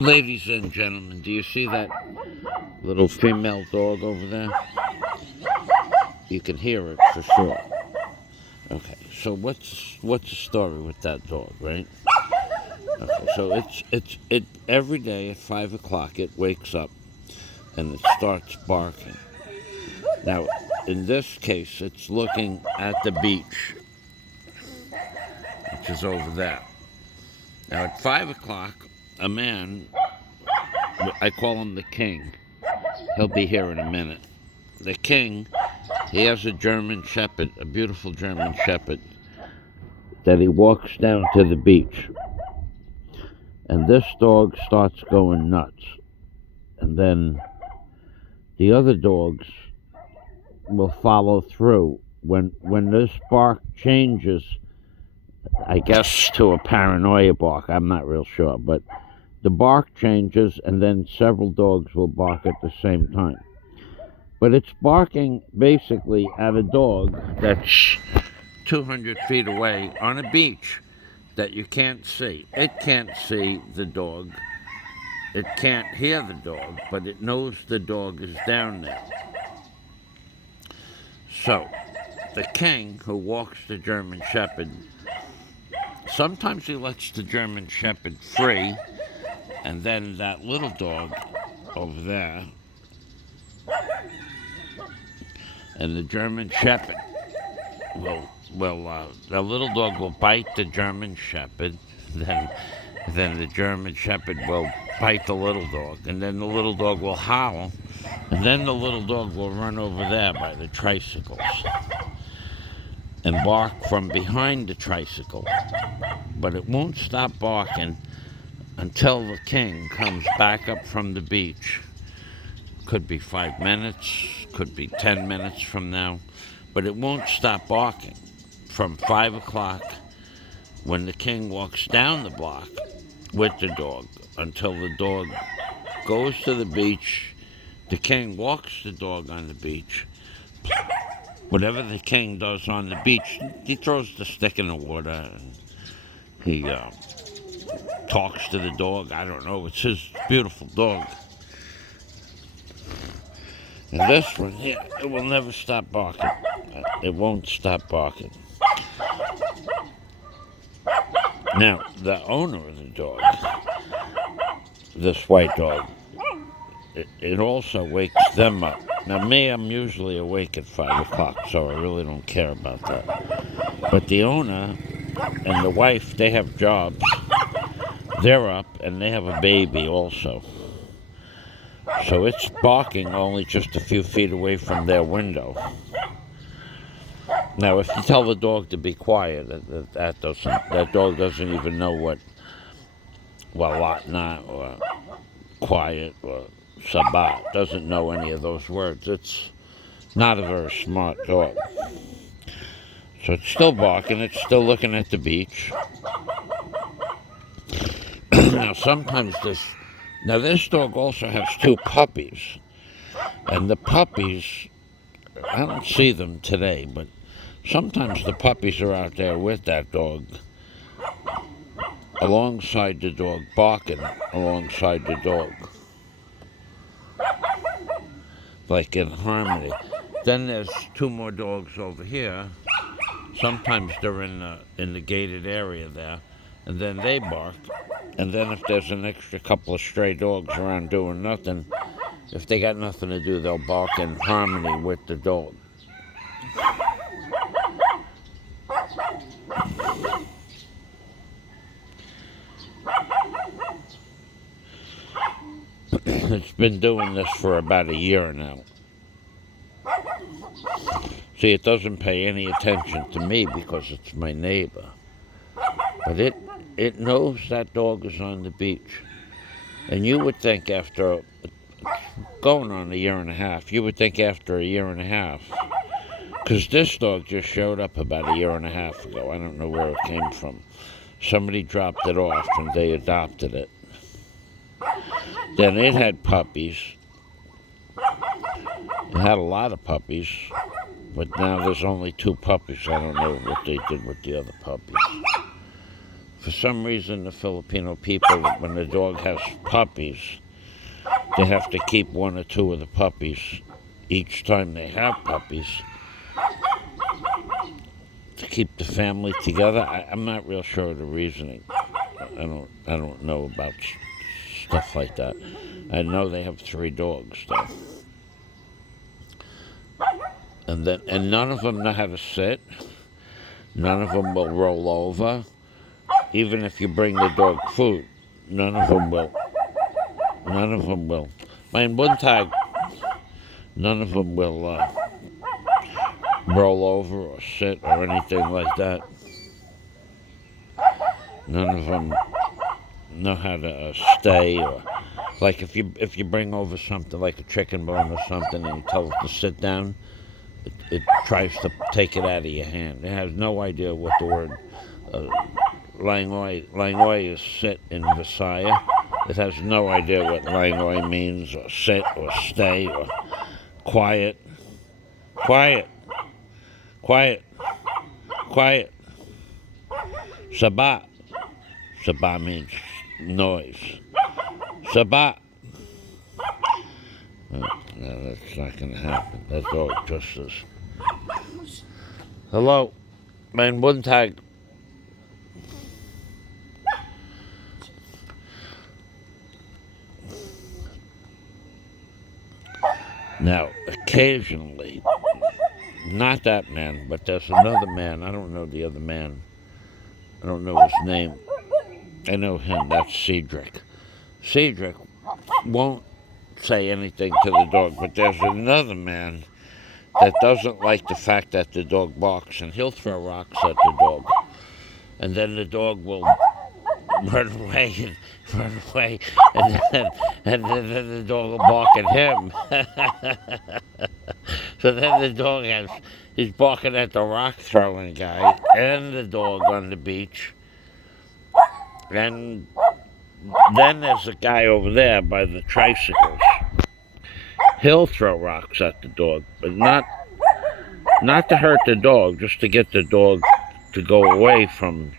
Ladies and gentlemen, do you see that little female dog over there? You can hear it for sure. Okay, so what's the story with that dog, right? Okay, so it every day at 5 o'clock it wakes up and it starts barking. Now, in this case, it's looking at the beach, which is over there. Now at 5 o'clock, a man, I call him the king. He'll be here in a minute. The king, he has a German Shepherd, a beautiful German Shepherd, that he walks down to the beach. And this dog starts going nuts. And then the other dogs will follow through. When this bark changes, I guess to a paranoia bark, I'm not real sure, but the bark changes and then several dogs will bark at the same time. But it's barking basically at a dog that's 200 feet away on a beach that you can't see. It can't see the dog. It can't hear the dog, but it knows the dog is down there. So, the king who walks the German Shepherd, sometimes he lets the German Shepherd free, and then that little dog over there, and the German Shepherd the little dog will bite the German Shepherd, then the German Shepherd will bite the little dog, and then the little dog will howl, and then the little dog will run over there by the tricycles and bark from behind the tricycle. But it won't stop barking until the king comes back up from the beach. Could be 5 minutes, could be 10 minutes from now, but it won't stop barking from 5 o'clock when the king walks down the block with the dog until the dog goes to the beach. The king walks the dog on the beach. Whatever the king does on the beach, he throws the stick in the water and he talks to the dog. I don't know, it's his beautiful dog. And this one here, it will never stop barking. It won't stop barking. Now, the owner of the dog, this white dog, it also wakes them up. Now, me, I'm usually awake at 5 o'clock, so I really don't care about that. But the owner and the wife, they have jobs. They're up, and they have a baby also. So it's barking only just a few feet away from their window. Now, if you tell the dog to be quiet, that dog doesn't even know what latna or quiet or sabat, doesn't know any of those words. It's not a very smart dog. So it's still barking, it's still looking at the beach. Now, sometimes this dog also has two puppies. And the puppies, I don't see them today, but sometimes the puppies are out there with that dog, alongside the dog, barking alongside the dog, like in harmony. Then there's two more dogs over here. Sometimes they're in the gated area there, and then they bark. And then if there's an extra couple of stray dogs around doing nothing, if they got nothing to do, they'll bark in harmony with the dog. It's been doing this for about a year now. See, it doesn't pay any attention to me because it's my neighbor. But it knows that dog is on the beach. And you would think after going on a year and a half, because this dog just showed up about a year and a half ago. I don't know where it came from. Somebody dropped it off and they adopted it. Then it had puppies. It had a lot of puppies, but now there's only two puppies. I don't know what they did with the other puppies. For some reason, the Filipino people, when the dog has puppies, they have to keep one or two of the puppies each time they have puppies to keep the family together. I'm not real sure of the reasoning. I don't know about stuff like that. I know they have 3 dogs though, and none of them know how to sit. None of them will roll over. Even if you bring the dog food, none of them will. None of them will. Mein Buntag, none of them will roll over or sit or anything like that. None of them know how to stay, or like if you bring over something like a chicken bone or something and you tell it to sit down, it tries to take it out of your hand. It has no idea what the word Langoy is sit in Visaya. It has no idea what Langoy means, or sit, or stay, or quiet. Quiet. Quiet. Quiet. Sabah. Sabah means noise. Sabah. No, that's not going to happen. That dog just says, hello, mein Buntag. Now, occasionally, not that man, but there's another man. I don't know the other man. I don't know his name. I know him. That's Cedric. Cedric won't say anything to the dog, but there's another man that doesn't like the fact that the dog barks, and he'll throw rocks at the dog. And then the dog will run away, and then the dog will bark at him. So then the dog he's barking at the rock throwing guy and the dog on the beach. And then there's a guy over there by the tricycles. He'll throw rocks at the dog, but not to hurt the dog, just to get the dog to go away from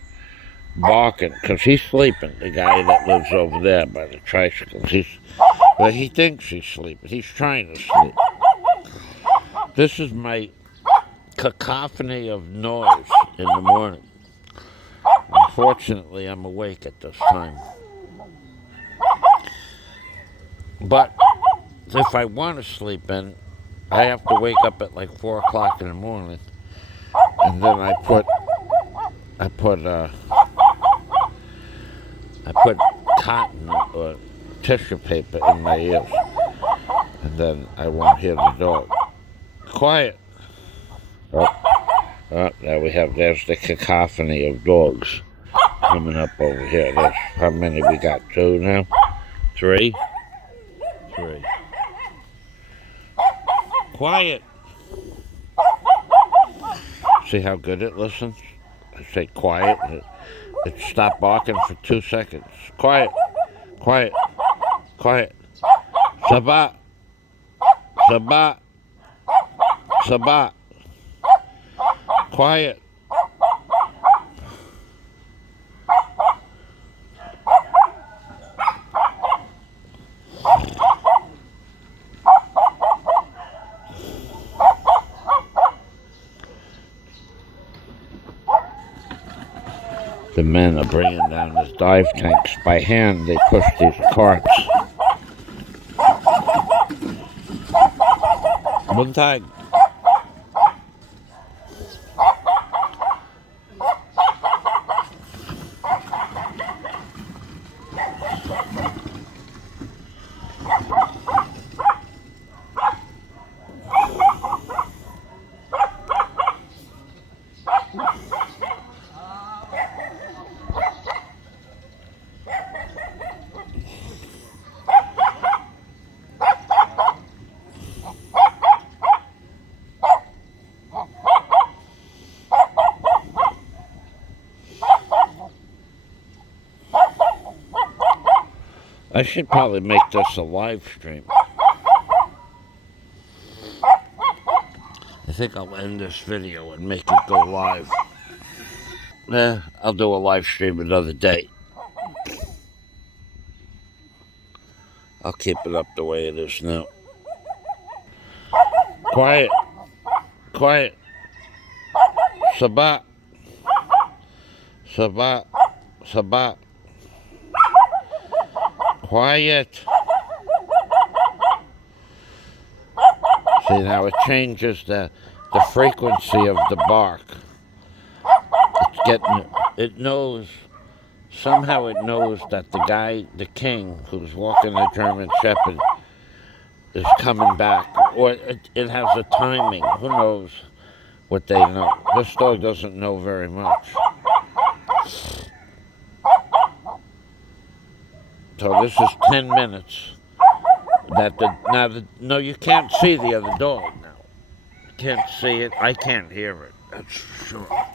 barking, because he's sleeping, the guy that lives over there by the tricycles. He thinks he's sleeping. He's trying to sleep. This is my cacophony of noise in the morning. Unfortunately, I'm awake at this time. But if I want to sleep in, I have to wake up at like 4 o'clock in the morning, and then I put cotton or tissue paper in my ears, and then I won't hear the dog. Quiet. Oh, there's the cacophony of dogs coming up over here. There's, how many we got? 2 now? 3? 3. Quiet. See how good it listens? I say quiet, it stopped barking for 2 seconds. Quiet. Quiet. Quiet. Sabah. Sabah. Sabah. Quiet. The men are bringing down these dive tanks by hand. They push these carts. Buntag. I should probably make this a live stream. I think I'll end this video and make it go live. I'll do a live stream another day. I'll keep it up the way it is now. Quiet. Quiet. Sabat. Sabat. Sabat. Quiet. See, now it changes the frequency of the bark. It knows, somehow it knows that the guy, the king, who's walking the German Shepherd, is coming back. Or it has a timing. Who knows what they know? This dog doesn't know very much. So this is 10 minutes. No, you can't see the other dog now. You can't see it. I can't hear it. That's for sure.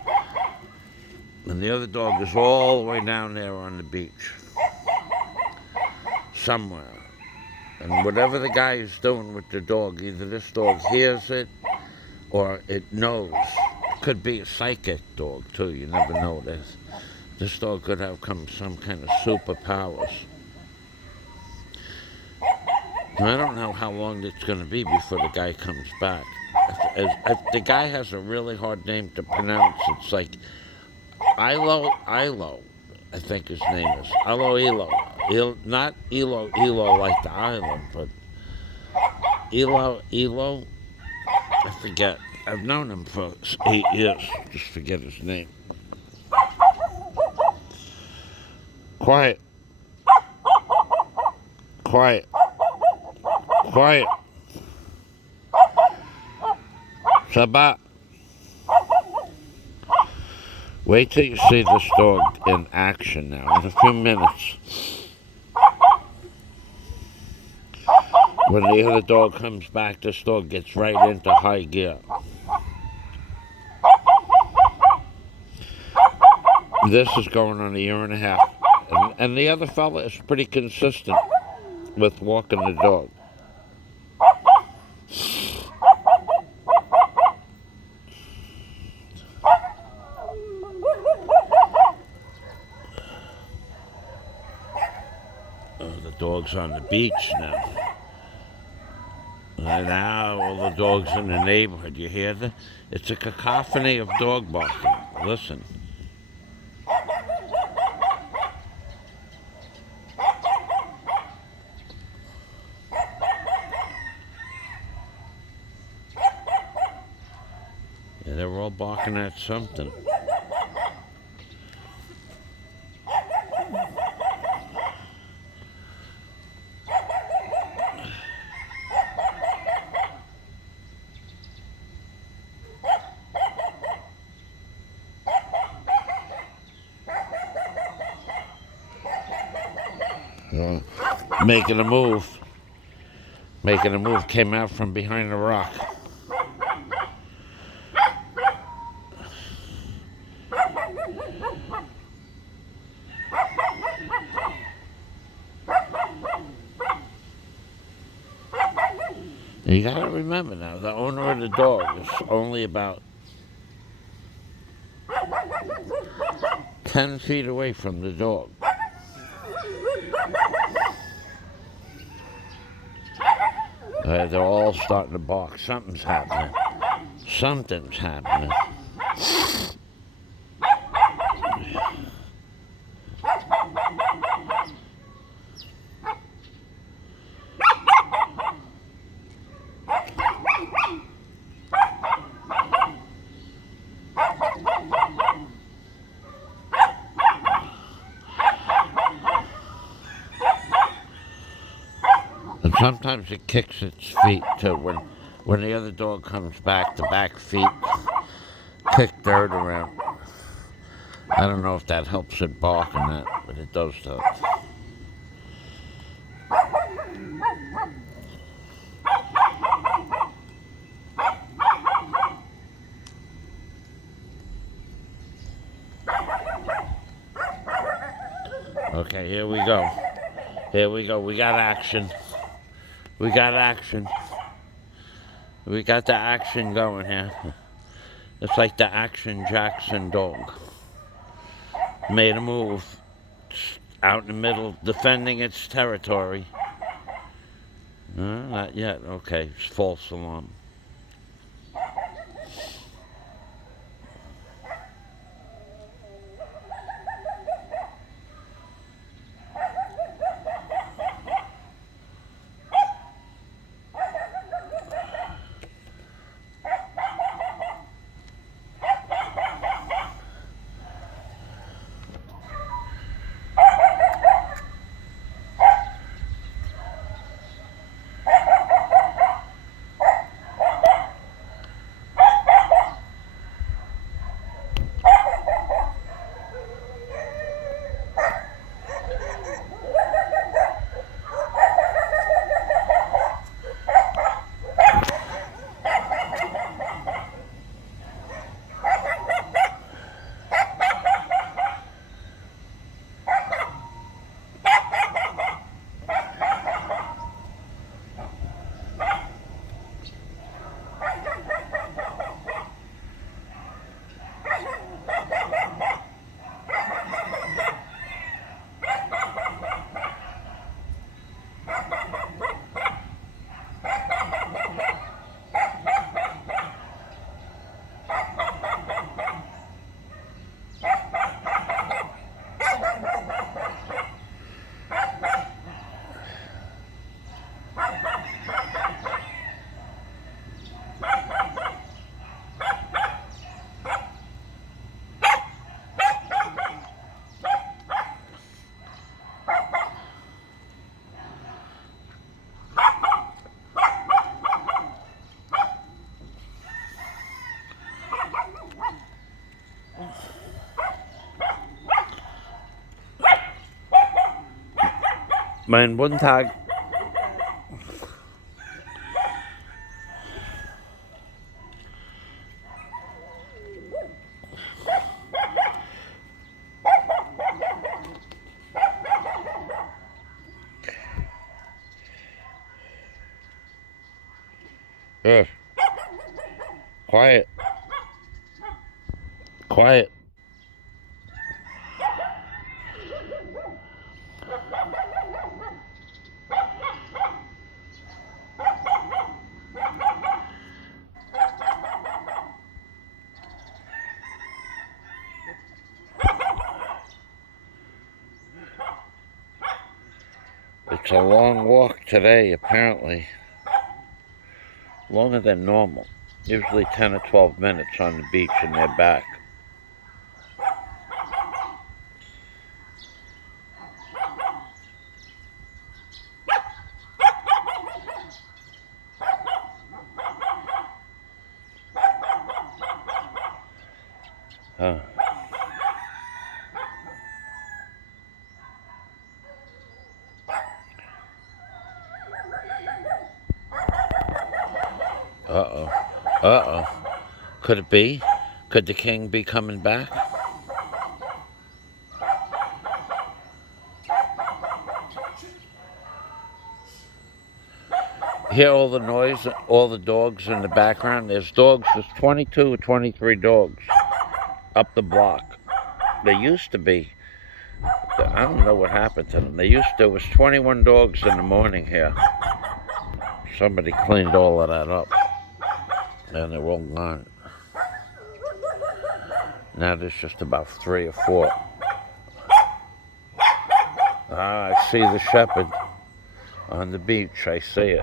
And the other dog is all the way down there on the beach. Somewhere. And whatever the guy is doing with the dog, either this dog hears it or it knows. It could be a psychic dog, too. You never know this. This dog could have some kind of superpowers. I don't know how long it's going to be before the guy comes back. If the guy has a really hard name to pronounce. It's like Ilo, I think his name is. Ilo. Not Ilo like the island, but Ilo. I forget. I've known him for 8 years. Just forget his name. Quiet. Quiet. Quiet. Sabat. Wait till you see this dog in action now. In a few minutes. When the other dog comes back, this dog gets right into high gear. This is going on 1.5 years. And the other fella is pretty consistent with walking the dog. The dog's on the beach now. And now all the dogs in the neighborhood, you hear that? It's a cacophony of dog barking. Listen. Yeah, they're all barking at something. Making a move. Came out from behind a rock. You gotta remember now, the owner of the dog is only about 10 feet away from the dog. They're all starting to bark. Something's happening. And sometimes it kicks its feet too. When the other dog comes back, the back feet kick dirt around. I don't know if that helps it bark or not, but it does help. Okay, here we go. We got action. We got the action going here. It's like the Action Jackson dog. made a move out in the middle, defending its territory. No, not yet. Okay, it's false alarm. Mein guten Tag. Yes. Quiet. Quiet. It's a long walk today, apparently. Longer than normal. Usually 10 or 12 minutes on the beach and they're back. Huh. Uh-oh. Uh-oh. Could it be? Could the king be coming back? Hear all the noise, all the dogs in the background? There's 22 or 23 dogs up the block. There used to be, I don't know what happened to them. There was 21 dogs in the morning here. Somebody cleaned all of that up. And they're all gone. Now there's just about 3 or 4. Ah, I see the shepherd on the beach. I see it.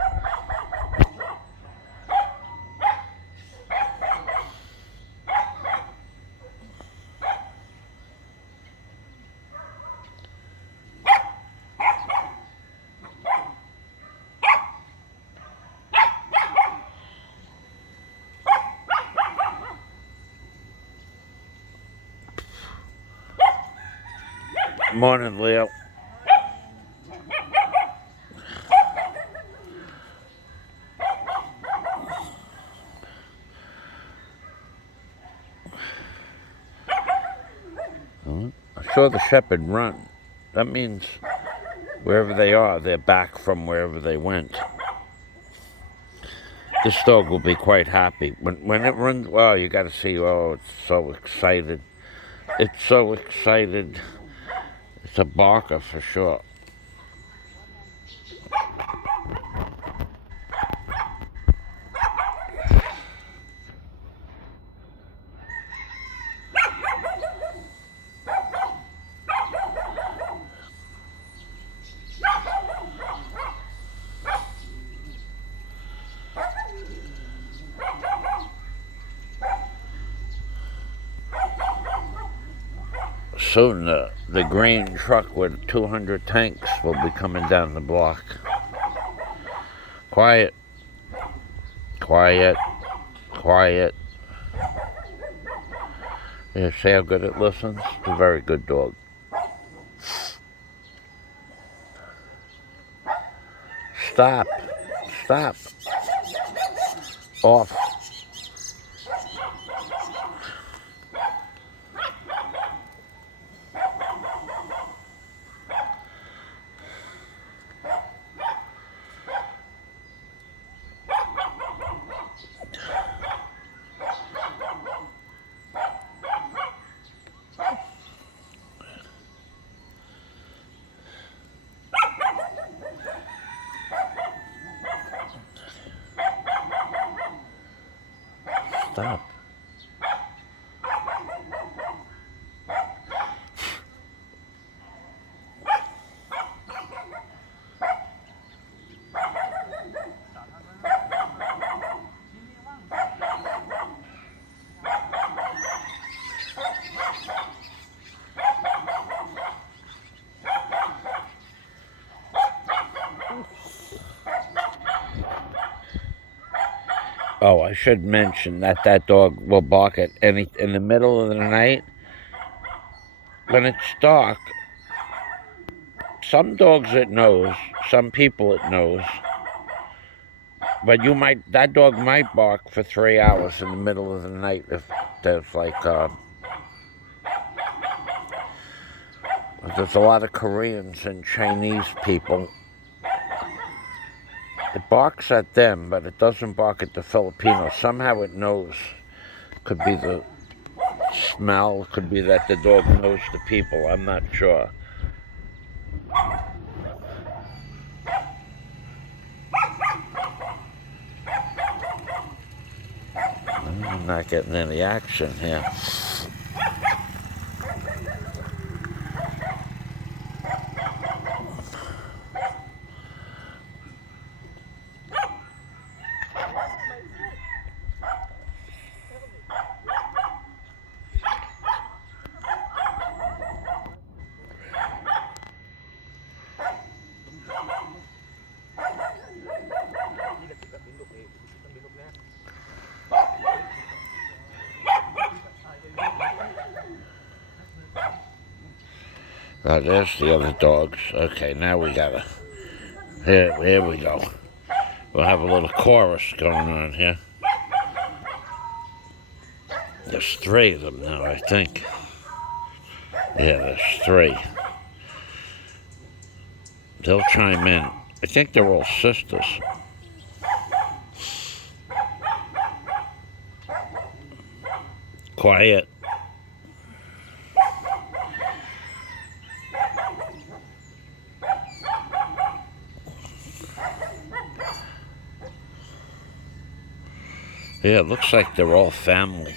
Morning, Leo. I saw the shepherd run. That means wherever they are, they're back from wherever they went. This dog will be quite happy. When it runs, well, you got to see, oh, it's so excited. It's so excited. It's a barker for sure. Soon the green truck with 200 tanks will be coming down the block. Quiet, quiet, quiet. Yeah, see how good it listens? It's a very good dog. Stop, stop, off. Stop. Oh, I should mention that dog will bark at any in the middle of the night when it's dark. Some dogs it knows, some people it knows, but that dog might bark for 3 hours in the middle of the night if there's there's a lot of Koreans and Chinese people. It barks at them, but it doesn't bark at the Filipinos. Somehow it knows. Could be the smell, could be that the dog knows the people. I'm not sure. I'm not getting any action here. Oh, there's the other dogs. Okay, now we gotta... Here we go. We'll have a little chorus going on here. There's 3 of them now, I think. Yeah, there's 3. They'll chime in. I think they're all sisters. Quiet. Yeah, it looks like they're all family.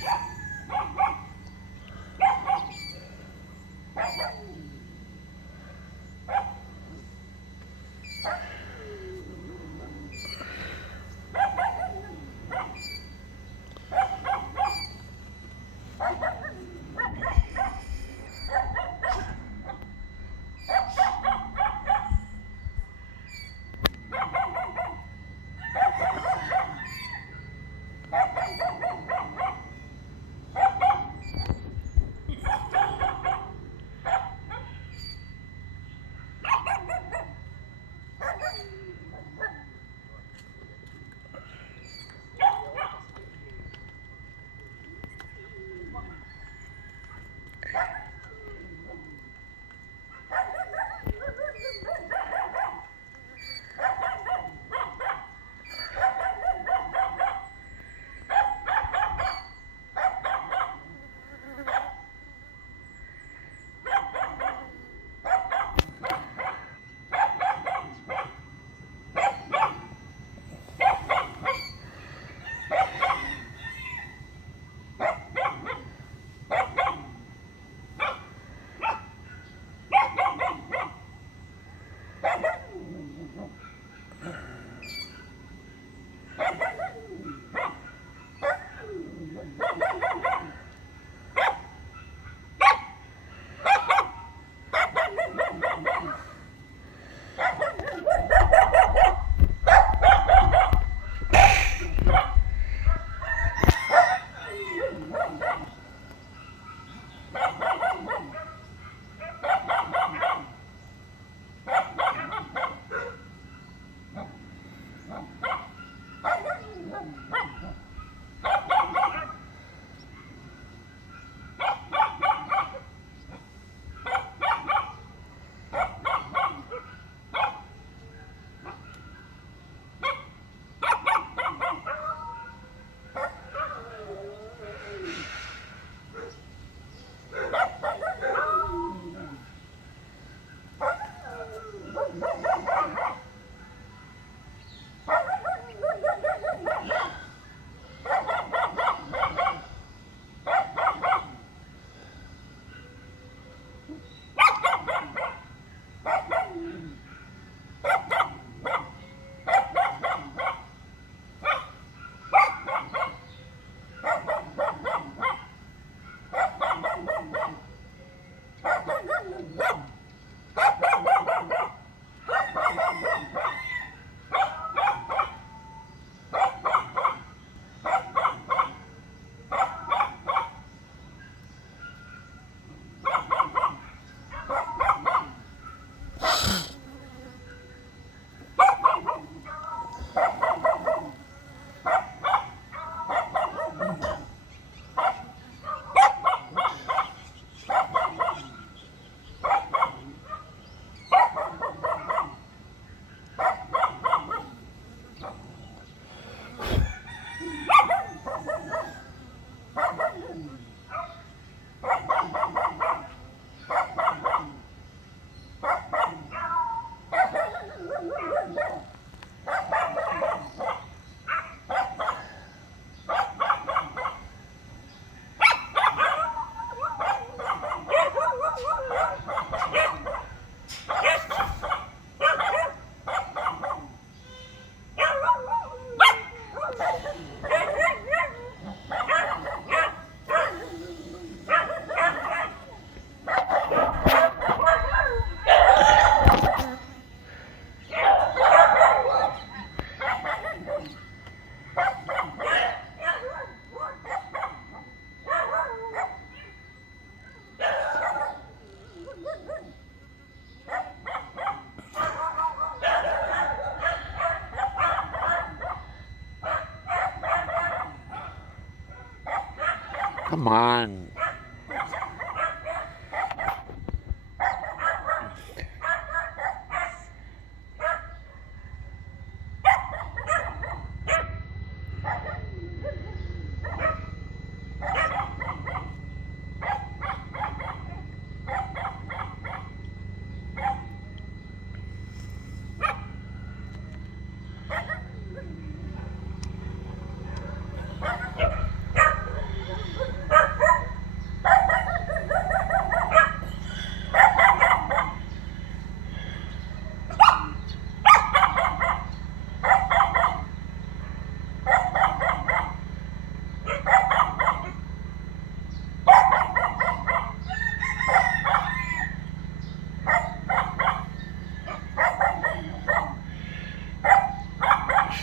Come on.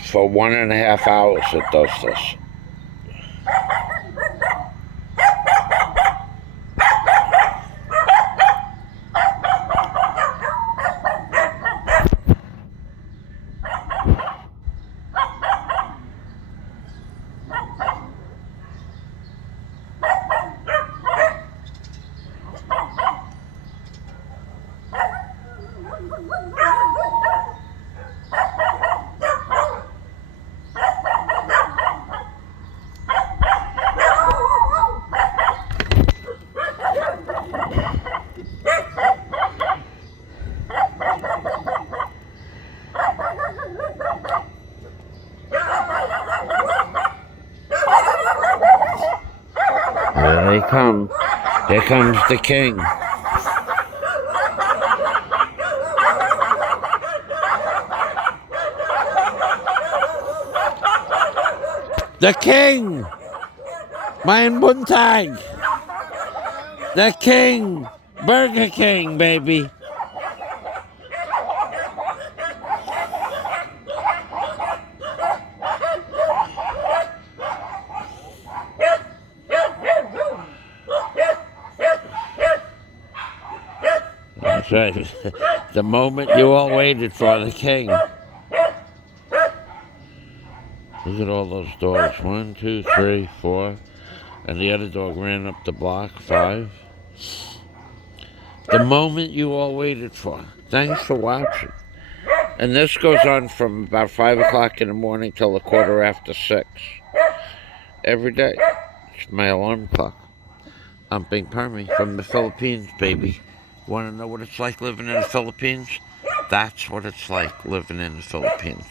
For 1.5 hours it does this. Here they come. Here comes the king. The king! Mein Buntag! The king! Burger King, baby! That's right. The moment you all waited for, the king. Look at all those dogs. 1, 2, 3, 4. And the other dog ran up the block. 5. The moment you all waited for. Thanks for watching. And this goes on from about 5 o'clock in the morning till 6:15. Every day. It's my alarm clock. I'm Big Permy from the Philippines, baby. Want to know what it's like living in the Philippines? That's what it's like living in the Philippines.